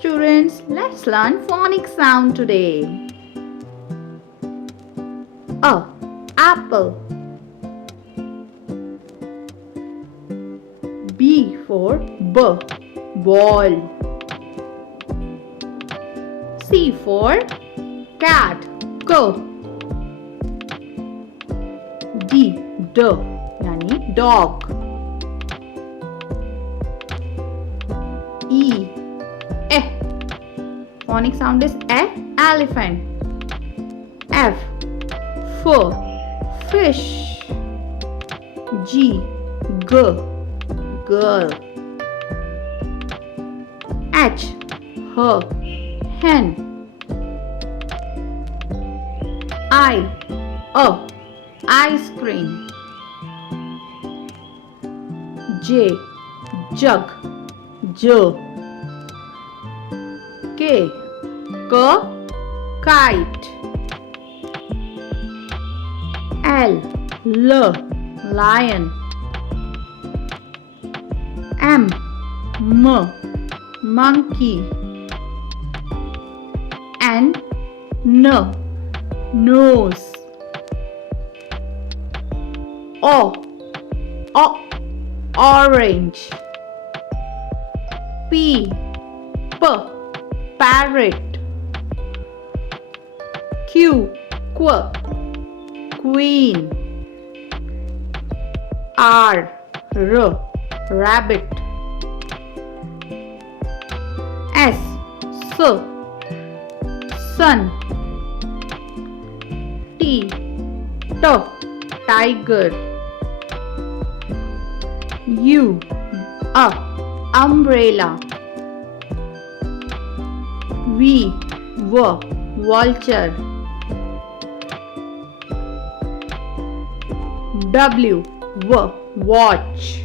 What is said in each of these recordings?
students, let's learn phonics sound today. A. Apple. B for ball. C for cat, D यानी dog. E phonic sound is elephant. F fish. G girl. H hen. I ice cream. J jug. K kite. L lion. M monkey. N nose. O orange. P parrot. Q queen. R rabbit. S sun. T tiger. U umbrella. V vulture. W watch.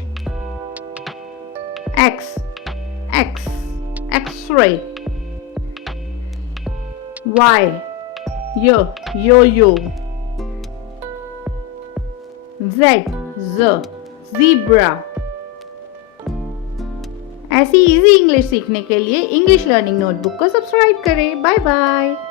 X X-ray. Y yo-yo. Z zebra. ऐसी easy English सीखने के लिए English learning notebook को subscribe करें. Bye bye.